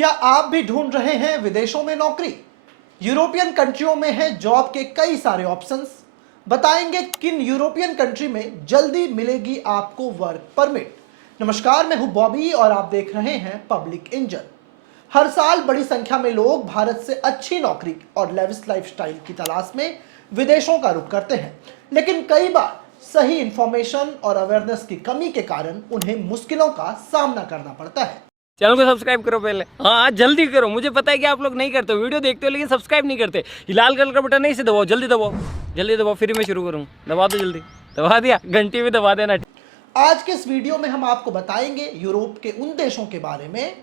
क्या आप भी ढूंढ रहे हैं विदेशों में नौकरी? यूरोपियन कंट्रियों में है जॉब के कई सारे ऑप्शंस। बताएंगे किन यूरोपियन कंट्री में जल्दी मिलेगी आपको वर्क परमिट। नमस्कार, मैं हूं बॉबी और आप देख रहे हैं पब्लिक इंजन। हर साल बड़ी संख्या में लोग भारत से अच्छी नौकरी और लेविश लाइफस्टाइल की तलाश में विदेशों का रुख करते हैं, लेकिन कई बार सही इंफॉर्मेशन और अवेयरनेस की कमी के कारण उन्हें मुश्किलों का सामना करना पड़ता है। चैनल को सब्सक्राइब करो पहले। हाँ, जल्दी करो। मुझे पता है कि आप लोग नहीं करते हो, वीडियो देखते हो लेकिन सब्सक्राइब नहीं करते। ये लाल कलर का बटन नहीं से दबाओ, जल्दी दबाओ, जल्दी दबाओ, फिर मैं शुरू करूँ। दबा दो जल्दी। दबा दिया, घंटी में दबा देना। आज के इस वीडियो में हम आपको बताएंगे यूरोप के उन देशों के बारे में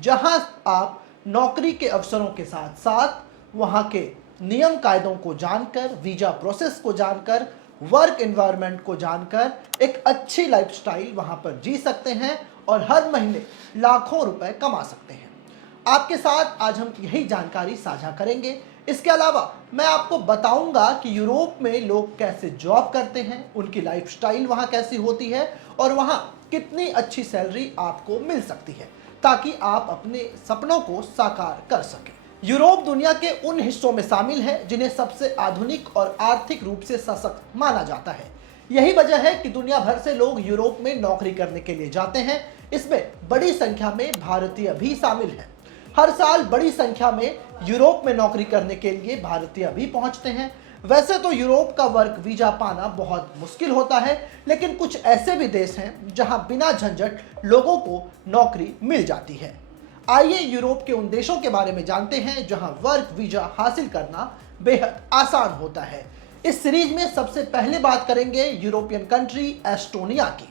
जहां आप नौकरी के अवसरों के साथ साथ वहां के नियम कायदों को जानकर, वीजा प्रोसेस को जानकर, वर्क एनवायरनमेंट को जानकर एक अच्छी लाइफस्टाइल वहां पर जी सकते हैं और हर महीने लाखों रुपए कमा सकते हैं। आपके साथ आज हम यही जानकारी साझा करेंगे। इसके अलावा मैं आपको बताऊंगा कि यूरोप में लोग कैसे जॉब करते हैं, उनकी लाइफस्टाइल वहां कैसी होती है और वहां कितनी अच्छी सैलरी आपको मिल सकती है, ताकि आप अपने सपनों को साकार कर सकें। यूरोप दुनिया के उन हिस्सों में शामिल है जिन्हें सबसे आधुनिक और आर्थिक रूप से सशक्त माना जाता है। यही वजह है कि दुनिया भर से लोग यूरोप में नौकरी करने के लिए जाते हैं। इसमें बड़ी संख्या में भारतीय भी शामिल हैं। हर साल बड़ी संख्या में यूरोप में नौकरी करने के लिए भारतीय भी पहुंचते हैं। वैसे तो यूरोप का वर्क वीजा पाना बहुत मुश्किल होता है, लेकिन कुछ ऐसे भी देश हैं जहां बिना झंझट लोगों को नौकरी मिल जाती है। आइए यूरोप के उन देशों के बारे में जानते हैं जहां वर्क वीजा हासिल करना बेहद आसान होता है। इस सीरीज में सबसे पहले बात करेंगे यूरोपियन कंट्री एस्टोनिया की।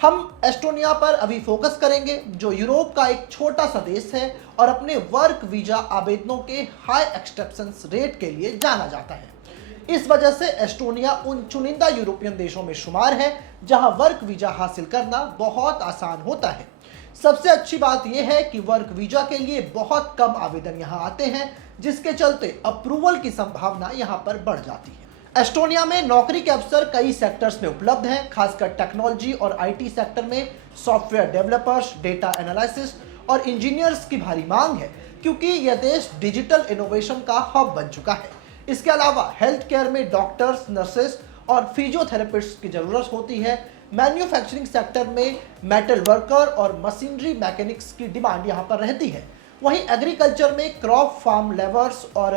हम एस्टोनिया पर अभी फोकस करेंगे, जो यूरोप का एक छोटा सा देश है और अपने वर्क वीजा आवेदनों के हाई एक्सेप्टेंस रेट के लिए जाना जाता है। इस वजह से एस्टोनिया उन चुनिंदा यूरोपियन देशों में शुमार है जहां वर्क वीजा हासिल करना बहुत आसान होता है। सबसे अच्छी बात यह है कि वर्क वीजा के लिए बहुत कम आवेदन यहां आते हैं, जिसके चलते अप्रूवल की संभावना यहां पर बढ़ जाती है। एस्टोनिया में नौकरी के अवसर कई सेक्टर्स में उपलब्ध हैं, खासकर टेक्नोलॉजी और आईटी सेक्टर में सॉफ्टवेयर डेवलपर्स, डेटा एनालिसिस और इंजीनियर्स की भारी मांग है, क्योंकि यह देश डिजिटल इनोवेशन का हब बन चुका है। इसके अलावा हेल्थ केयर में डॉक्टर्स, नर्सेस और फिजियोथेरेपिस्ट की जरूरत होती है। मैन्युफैक्चरिंग सेक्टर में मेटल वर्कर और मशीनरी मैकेनिक्स की डिमांड यहाँ पर रहती है। वहीं एग्रीकल्चर में क्रॉप फार्म लेबर्स और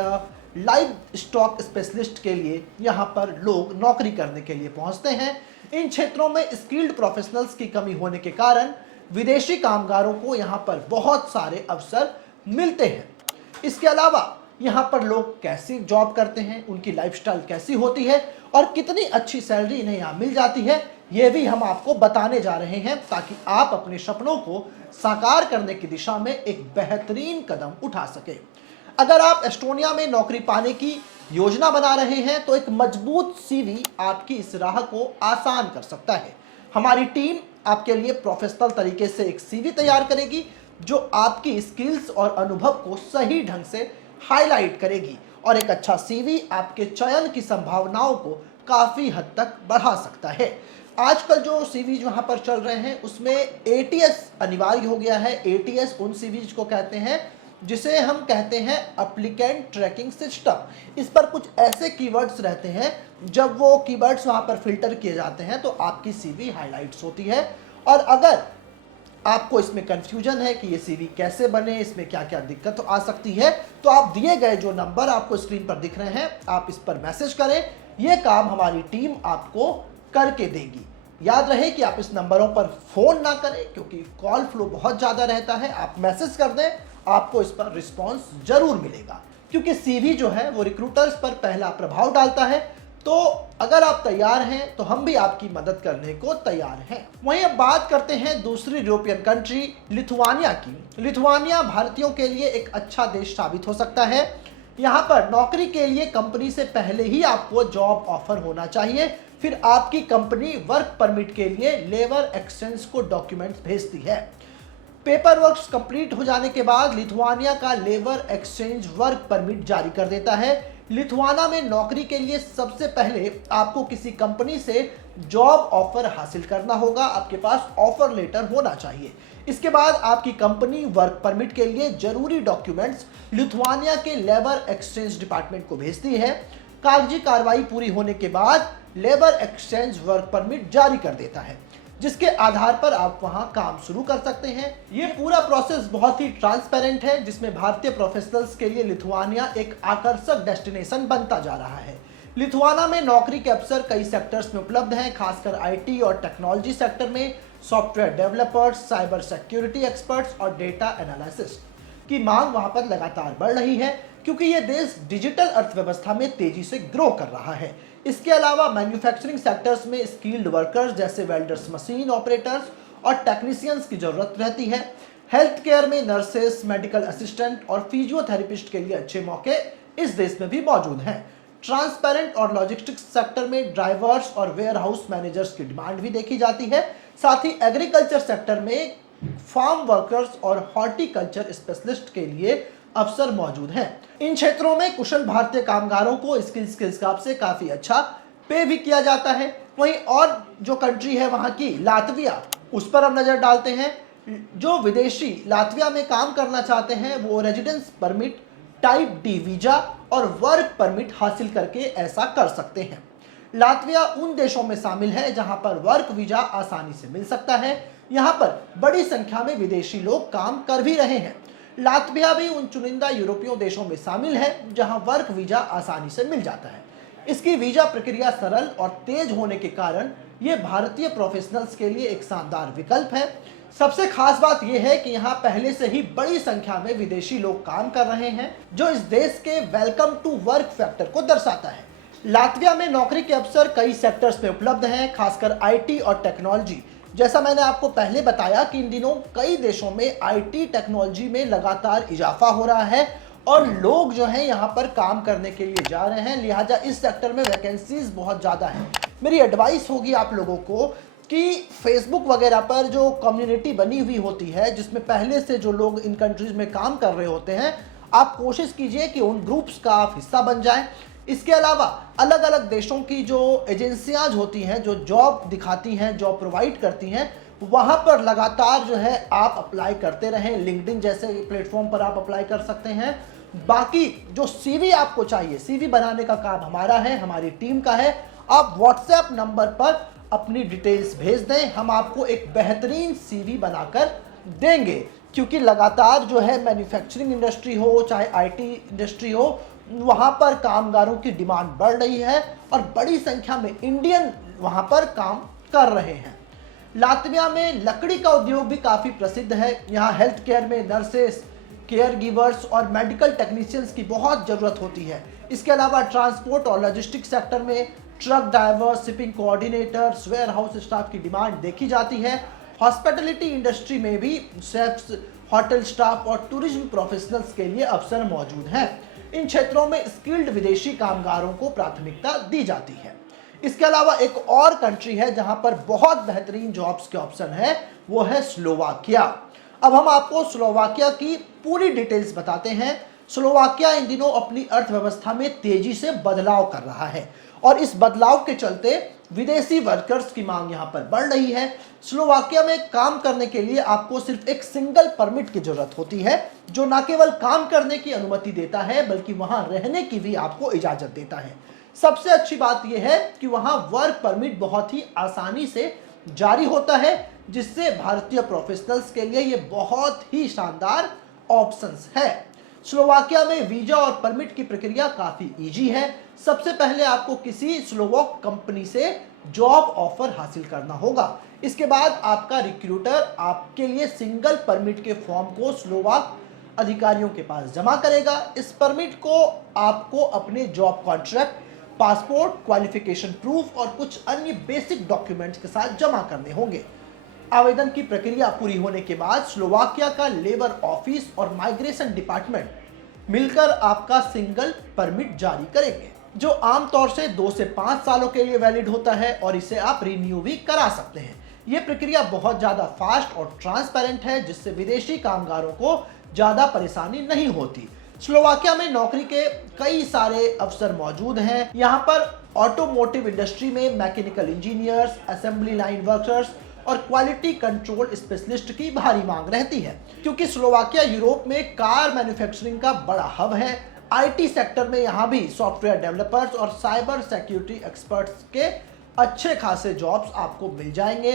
लाइव स्टॉक स्पेशलिस्ट के लिए यहाँ पर लोग नौकरी करने के लिए पहुँचते हैं। इन क्षेत्रों में स्किल्ड प्रोफेशनल्स की कमी होने के कारण विदेशी कामगारों को यहाँ पर बहुत सारे अवसर मिलते हैं। इसके अलावा यहाँ पर लोग कैसी जॉब करते हैं, उनकी लाइफस्टाइल कैसी होती है और कितनी अच्छी सैलरी इन्हें यहाँ मिल जाती है, ये भी हम आपको बताने जा रहे हैं, ताकि आप अपने सपनों को साकार करने की दिशा में एक बेहतरीन कदम उठा सके। अगर आप एस्टोनिया में नौकरी पाने की योजना बना रहे हैं तो एक मजबूत सीवी आपकी इस राह को आसान कर सकता है। हमारी टीम आपके लिए प्रोफेशनल तरीके से एक सीवी तैयार करेगी, जो आपकी स्किल्स और अनुभव को सही ढंग से हाईलाइट करेगी, और एक अच्छा सीवी आपके चयन की संभावनाओं को काफ़ी हद तक बढ़ा सकता है। आजकल जो सीवीज वहाँ पर चल रहे हैं उसमें एटीएस अनिवार्य हो गया है। एटीएस उन सीवीज को कहते हैं जिसे हम कहते हैं एप्लीकेंट ट्रैकिंग सिस्टम। इस पर कुछ ऐसे कीवर्ड्स रहते हैं, जब वो कीवर्ड्स वहाँ पर फिल्टर किए जाते हैं तो आपकी सीवी हाईलाइट्स होती है। और अगर आपको इसमें कंफ्यूजन है कि ये सीवी कैसे बने, इसमें क्या क्या दिक्कत आ सकती है, तो आप दिए गए जो नंबर आपको स्क्रीन पर दिख रहे हैं, आप इस पर मैसेज करें। ये काम हमारी टीम आपको करके देगी। याद रहे कि आप इस नंबरों पर फोन ना करें, क्योंकि कॉल फ्लो बहुत ज़्यादा रहता है। आप मैसेज कर दें, आपको इस पर रिस्पॉन्स जरूर मिलेगा, क्योंकि सीवी जो है वो रिक्रूटर्स पर पहला प्रभाव डालता है। तो अगर आप तैयार हैं तो हम भी आपकी मदद करने को तैयार हैं। वहीं अब बात करते हैं दूसरी यूरोपियन कंट्री लिथुआनिया की। लिथुआनिया भारतीयों के लिए एक अच्छा देश साबित हो सकता है। यहाँ पर नौकरी के लिए कंपनी से पहले ही आपको जॉब ऑफर होना चाहिए, फिर आपकी कंपनी वर्क परमिट के लिए लेबर एक्सचेंज को डॉक्यूमेंट्स भेजती है। पेपर वर्क कंप्लीट हो जाने के बाद लिथुआनिया का लेबर एक्सचेंज वर्क परमिट जारी कर देता है। लिथुआना में नौकरी के लिए सबसे पहले आपको किसी कंपनी से जॉब ऑफर हासिल करना होगा, आपके पास ऑफर लेटर होना चाहिए। इसके बाद आपकी कंपनी वर्क परमिट के लिए जरूरी डॉक्यूमेंट्स लिथुआनिया के लेबर एक्सचेंज डिपार्टमेंट को भेजती है। कागजी कार्रवाई पूरी होने के बाद लेबर एक्सचेंज वर्क परमिट जारी कर देता है, जिसके आधार पर आप वहां काम शुरू कर सकते हैं। ये पूरा प्रोसेस बहुत ही ट्रांसपेरेंट है, जिसमें भारतीय प्रोफेशनल्स के लिए लिथुआनिया एक आकर्षक डेस्टिनेशन बनता जा रहा है। लिथुआना में नौकरी के अवसर कई सेक्टर्स में उपलब्ध हैं, खासकर आईटी और टेक्नोलॉजी सेक्टर में software developers, cyber security experts और डेटा एनालिसिस्ट की मांग वहां पर लगातार बढ़ रही है, क्योंकि ये देश डिजिटल अर्थव्यवस्था में तेजी से ग्रो कर रहा है। इसके अलावा मैन्युफैक्चरिंग सेक्टर्स में स्किल्ड वर्कर्स जैसे वेल्डर्स, मशीन ऑपरेटर्स और टेक्नीशियंस की जरूरत रहती है। हेल्थ केयर में नर्सेस, मेडिकल असिस्टेंट और फिजियोथेरेपिस्ट के लिए अच्छे मौके इस देश में भी मौजूद हैं। ट्रांसपेरेंट और लॉजिस्टिक्स सेक्टर में ड्राइवर्स और वेयर हाउस मैनेजर्स की डिमांड भी देखी जाती है। साथ ही एग्रीकल्चर सेक्टर में फार्म वर्कर्स और हॉर्टिकल्चर स्पेशलिस्ट के लिए अवसर मौजूद हैं। इन क्षेत्रों में कुशल भारतीय कामगारों को स्किल्स के हिसाब से काफी अच्छा पे भी किया जाता है। वहीं और जो कंट्री है वहां की लातविया, उस पर हम नजर डालते हैं। जो विदेशी लातविया में काम करना चाहते हैं वो residence permit, type D visa और वर्क परमिट हासिल करके ऐसा कर सकते हैं। लातविया उन देशों में शामिल है जहां पर वर्क वीजा आसानी से मिल सकता है। यहां पर बड़ी संख्या में विदेशी लोग काम कर भी रहे हैं। लातविया भी उन चुनिंदा यूरोपीय देशों में शामिल है जहां वर्क वीजा आसानी से मिल जाता है। इसकी वीजा प्रक्रिया सरल और तेज होने के कारण यह भारतीय प्रोफेशनल्स के लिए एक शानदार विकल्प है। सबसे खास बात यह है कि यहाँ पहले से ही बड़ी संख्या में विदेशी लोग काम कर रहे हैं, जो इस देश के वेलकम टू वर्क फैक्टर को दर्शाता है। लातविया में नौकरी के अवसर कई सेक्टर्स में उपलब्ध हैं, खासकर आईटी और टेक्नोलॉजी। जैसा मैंने आपको पहले बताया कि इन दिनों कई देशों में आईटी टेक्नोलॉजी में लगातार इजाफा हो रहा है और लोग जो हैं यहाँ पर काम करने के लिए जा रहे हैं, लिहाजा इस सेक्टर में वैकेंसीज बहुत ज़्यादा हैं। मेरी एडवाइस होगी आप लोगों को कि फेसबुक वगैरह पर जो कम्युनिटी बनी हुई होती है, जिसमें पहले से जो लोग इन कंट्रीज में काम कर रहे होते हैं, आप कोशिश कीजिए कि उन ग्रुप्स का आप हिस्सा बन जाएं। इसके अलावा अलग अलग देशों की जो एजेंसियां होती हैं, जो जॉब दिखाती हैं, जॉब प्रोवाइड करती हैं, वहां पर लगातार जो है आप अप्लाई करते रहें। लिंक्डइन जैसे प्लेटफॉर्म पर आप अप्लाई कर सकते हैं। बाकी जो सीवी आपको चाहिए, सीवी बनाने का काम हमारा है, हमारी टीम का है। आप व्हाट्सएप नंबर पर अपनी डिटेल्स भेज दें, हम आपको एक बेहतरीन सीवी बनाकर देंगे, क्योंकि लगातार जो है मैन्युफैक्चरिंग इंडस्ट्री हो चाहे आईटी इंडस्ट्री हो, वहाँ पर कामगारों की डिमांड बढ़ रही है और बड़ी संख्या में इंडियन वहाँ पर काम कर रहे हैं। लातविया में लकड़ी का उद्योग भी काफ़ी प्रसिद्ध है। यहाँ हेल्थ केयर में नर्सेस, केयर गिवर्स और मेडिकल टेक्नीशियंस की बहुत ज़रूरत होती है। इसके अलावा ट्रांसपोर्ट और लॉजिस्टिक सेक्टर में truck drivers, shipping coordinators, warehouse staff की डिमांड देखी जाती है। हॉस्पिटलिटी इंडस्ट्री में भी शेफ्स, होटल स्टाफ और टूरिज्म प्रोफेशनल्स के लिए अवसर मौजूद हैं। इन क्षेत्रों में स्किल्ड विदेशी कामगारों को प्राथमिकता दी जाती है। इसके अलावा एक और कंट्री है जहां पर बहुत बेहतरीन जॉब्स के ऑप्शन है, वो है स्लोवाकिया। अब हम आपको स्लोवाकिया की पूरी डिटेल्स बताते हैं। स्लोवाकिया इन दिनों अपनी अर्थव्यवस्था में तेजी से बदलाव कर रहा है और इस बदलाव के चलते विदेशी वर्कर्स की मांग यहां पर बढ़ रही है। स्लोवाकिया में काम करने के लिए आपको सिर्फ एक सिंगल परमिट की जरूरत होती है, जो न केवल काम करने की अनुमति देता है बल्कि वहां रहने की भी आपको इजाजत देता है। सबसे अच्छी बात यह है कि वहां वर्क परमिट बहुत ही आसानी से जारी होता है, जिससे भारतीय प्रोफेशनल्स के लिए यह बहुत ही शानदार ऑप्शंस है। स्लोवाकिया में वीजा और परमिट की प्रक्रिया काफी इजी है। सबसे पहले आपको किसी स्लोवाक कंपनी से जॉब ऑफर हासिल करना होगा। इसके बाद आपका रिक्रूटर आपके लिए सिंगल परमिट के फॉर्म को स्लोवाक अधिकारियों के पास जमा करेगा। इस परमिट को आपको अपने job contract, passport, qualification proof और कुछ अन्य बेसिक डॉक्यूमेंट्स के साथ जमा करने होंगे। आवेदन की प्रक्रिया पूरी होने के बाद स्लोवाकिया का लेबर ऑफिस और माइग्रेशन डिपार्टमेंट मिलकर आपका सिंगल परमिट जारी करेंगे, जो आमतौर से 2 से 5 सालों के लिए वैलिड होता है और इसे आप रिन्यू भी करा सकते हैं। यह प्रक्रिया बहुत ज़्यादा फास्ट और ट्रांसपेरेंट है, जिससे विदेशी कामगारों को ज़्यादा परेशानी नहीं होती। स्लोवाकिया में नौकरी के कई सारे अवसर मौजूद हैं। यहाँ पर ऑटोमोटिव इंडस्ट्री में mechanical engineers, assembly line workers और क्वालिटी कंट्रोल स्पेशलिस्ट की भारी मांग रहती है, क्योंकि स्लोवाकिया यूरोप में कार मैन्युफैक्चरिंग का बड़ा हब है। आईटी सेक्टर में यहाँ भी सॉफ्टवेयर डेवलपर्स और साइबर सिक्योरिटी एक्सपर्ट्स के अच्छे खासे जॉब्स आपको मिल जाएंगे।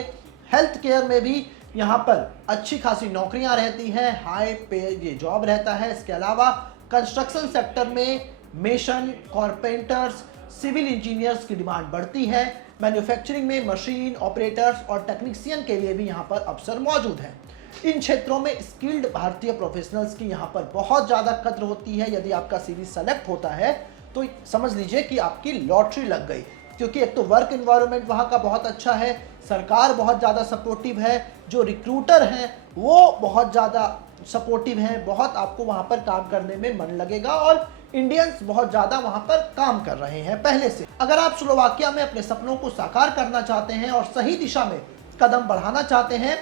हेल्थ केयर में भी यहाँ पर अच्छी खासी नौकरियां रहती हैं, हाई पे ये जॉब रहता है। इसके अलावा कंस्ट्रक्शन सेक्टर में मेसन, कारपेंटर्स, सिविल इंजीनियर्स की डिमांड बढ़ती है। मैन्युफैक्चरिंग में मशीन ऑपरेटर्स और टेक्नीशियन के लिए भी यहाँ पर अवसर मौजूद हैं। इन क्षेत्रों में स्किल्ड भारतीय प्रोफेशनल्स की यहाँ पर बहुत ज़्यादा कद्र होती है। यदि आपका सीवी सेलेक्ट होता है तो समझ लीजिए कि आपकी लॉटरी लग गई, क्योंकि एक तो वर्क एनवायरनमेंट वहाँ का बहुत अच्छा है, सरकार बहुत ज़्यादा सपोर्टिव है, जो रिक्रूटर हैं वो बहुत ज़्यादा सपोर्टिव हैं, बहुत आपको वहाँ पर काम करने में मन लगेगा और इंडियंस बहुत ज़्यादा वहाँ पर काम कर रहे हैं पहले से। अगर आप स्लोवाकिया में अपने सपनों को साकार करना चाहते हैं और सही दिशा में कदम बढ़ाना चाहते हैं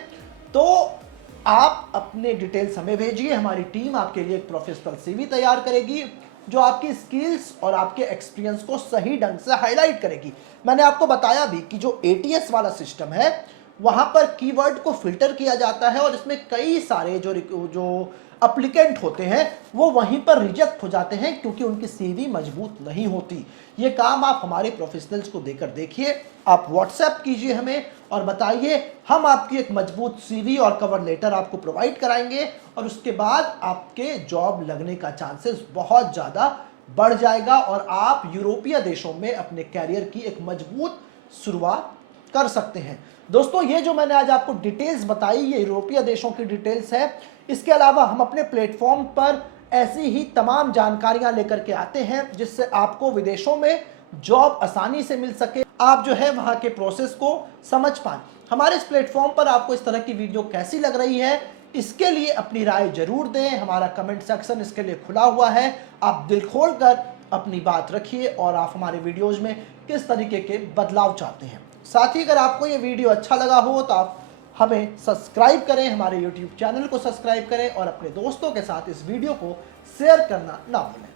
तो आप अपने डिटेल्स हमें भेजिए। हमारी टीम आपके लिए एक प्रोफेशनल सीवी तैयार करेगी जो आपकी स्किल्स और आपके एक्सपीरियंस को सही ढंग से हाईलाइट करेगी। मैंने आपको बताया भी कि जो एटीएस वाला सिस्टम है वहाँ पर कीवर्ड को फिल्टर किया जाता है और इसमें कई सारे जो अप्लीकेंट होते हैं वो वहीं पर रिजेक्ट हो जाते हैं क्योंकि उनकी सीवी मजबूत नहीं होती। ये काम आप हमारे प्रोफेशनल्स को देकर देखिए, आप व्हाट्सएप कीजिए हमें और बताइए, हम आपकी एक मजबूत सीवी और कवर लेटर आपको प्रोवाइड कराएंगे और उसके बाद आपके जॉब लगने का चांसेस बहुत ज़्यादा बढ़ जाएगा और आप यूरोपीय देशों में अपने कैरियर की एक मजबूत शुरुआत कर सकते हैं। दोस्तों, ये जो मैंने आज आपको डिटेल्स बताई ये यूरोपीय देशों की डिटेल्स है। इसके अलावा हम अपने प्लेटफॉर्म पर ऐसी ही तमाम जानकारियां लेकर के आते हैं जिससे आपको विदेशों में जॉब आसानी से मिल सके, आप जो है वहां के प्रोसेस को समझ पाएं। हमारे इस प्लेटफॉर्म पर आपको इस तरह की वीडियो कैसी लग रही है इसके लिए अपनी राय जरूर दें। हमारा कमेंट सेक्शन इसके लिए खुला हुआ है, आप दिल खोल कर अपनी बात रखिए और आप हमारे वीडियोज में किस तरीके के बदलाव चाहते हैं। साथ ही अगर आपको ये वीडियो अच्छा लगा हो तो आप हमें सब्सक्राइब करें, हमारे YouTube चैनल को सब्सक्राइब करें और अपने दोस्तों के साथ इस वीडियो को शेयर करना ना भूलें।